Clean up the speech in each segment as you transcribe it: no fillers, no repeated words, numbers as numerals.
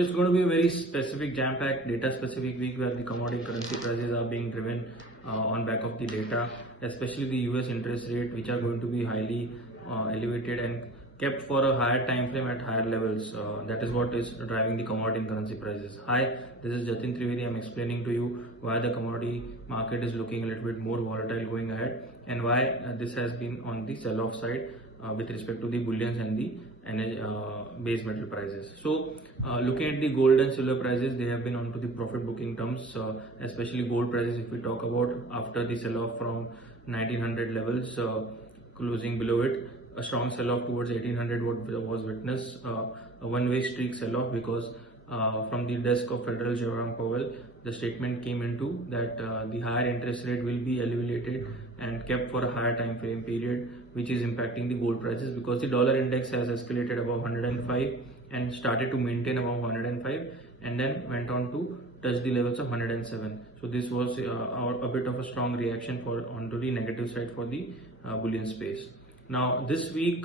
it's going to be a very specific jam-packed data specific week where the commodity currency prices are being driven on back of the data, especially the US interest rate, which are going to be highly elevated and kept for a higher time frame at higher levels. That is what is driving the commodity and currency prices. Hi, this is Jateen Trivedi. I'm explaining to you why the commodity market is looking a little bit more volatile going ahead and why this has been on the sell-off side with respect to the bullions and the base metal prices. So looking at the gold and silver prices, they have been onto the profit booking terms, especially gold prices. If we talk about after the sell-off from 1900 levels, closing below it, a strong sell-off towards 1800 was witnessed, a one-way streak sell-off, because from the desk of Federal Jerome Powell, the statement came into that the higher interest rate will be elevated and kept for a higher time frame period, which is impacting the gold prices, because the dollar index has escalated above 105 and started to maintain above 105 and then went on to touch the levels of 107. So this was a bit of a strong reaction onto the negative side for the bullion space. Now this week,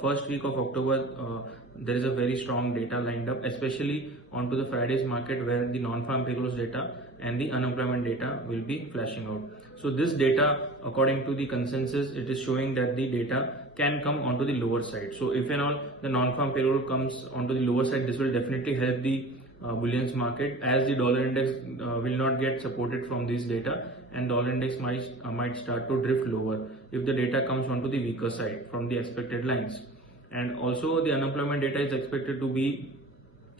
first week of October, there is a very strong data lined up, especially onto the Friday's market, where the non-farm payrolls data and the unemployment data will be flashing out. So this data, according to the consensus, it is showing that the data can come onto the lower side. So if and all the non-farm payroll comes onto the lower side, this will definitely help the bullions market, as the dollar index will not get supported from this data, and dollar index might start to drift lower if the data comes onto the weaker side from the expected lines. And also the unemployment data is expected to be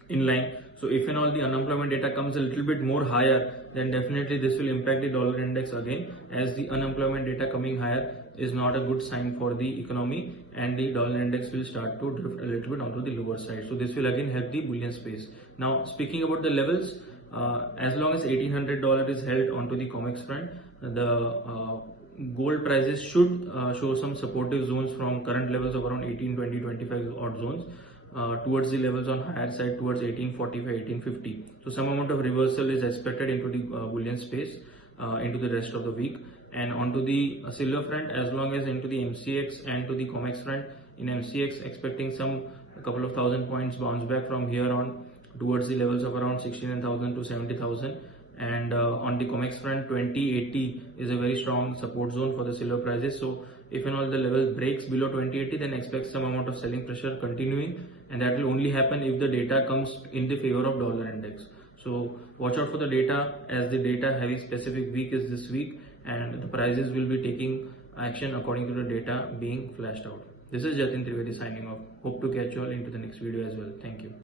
in line. So if and all the unemployment data comes a little bit more higher, then definitely this will impact the dollar index again, as the unemployment data coming higher is not a good sign for the economy, and the dollar index will start to drift a little bit onto the lower side. So this will again help the bullion space. Now speaking about the levels, as long as $1,800 is held onto the COMEX front, the gold prices should show some supportive zones from current levels of around 18, 20, 25 odd zones towards the levels on higher side towards 1845, 1850. So some amount of reversal is expected into the bullion space into the rest of the week. And onto the silver front, as long as into the MCX and to the COMEX front, in MCX expecting a couple of thousand points bounce back from here on towards the levels of around 69,000 to 70,000. And on the COMEX front, 2080 is a very strong support zone for the silver prices. So if and all the level breaks below 2080, then expect some amount of selling pressure continuing, and that will only happen if the data comes in the favor of dollar index. So watch out for the data, as the data heavy specific week is this week, and the prices will be taking action according to the data being flashed out. This is Jateen Trivedi signing off. Hope to catch you all into the next video as well. Thank you.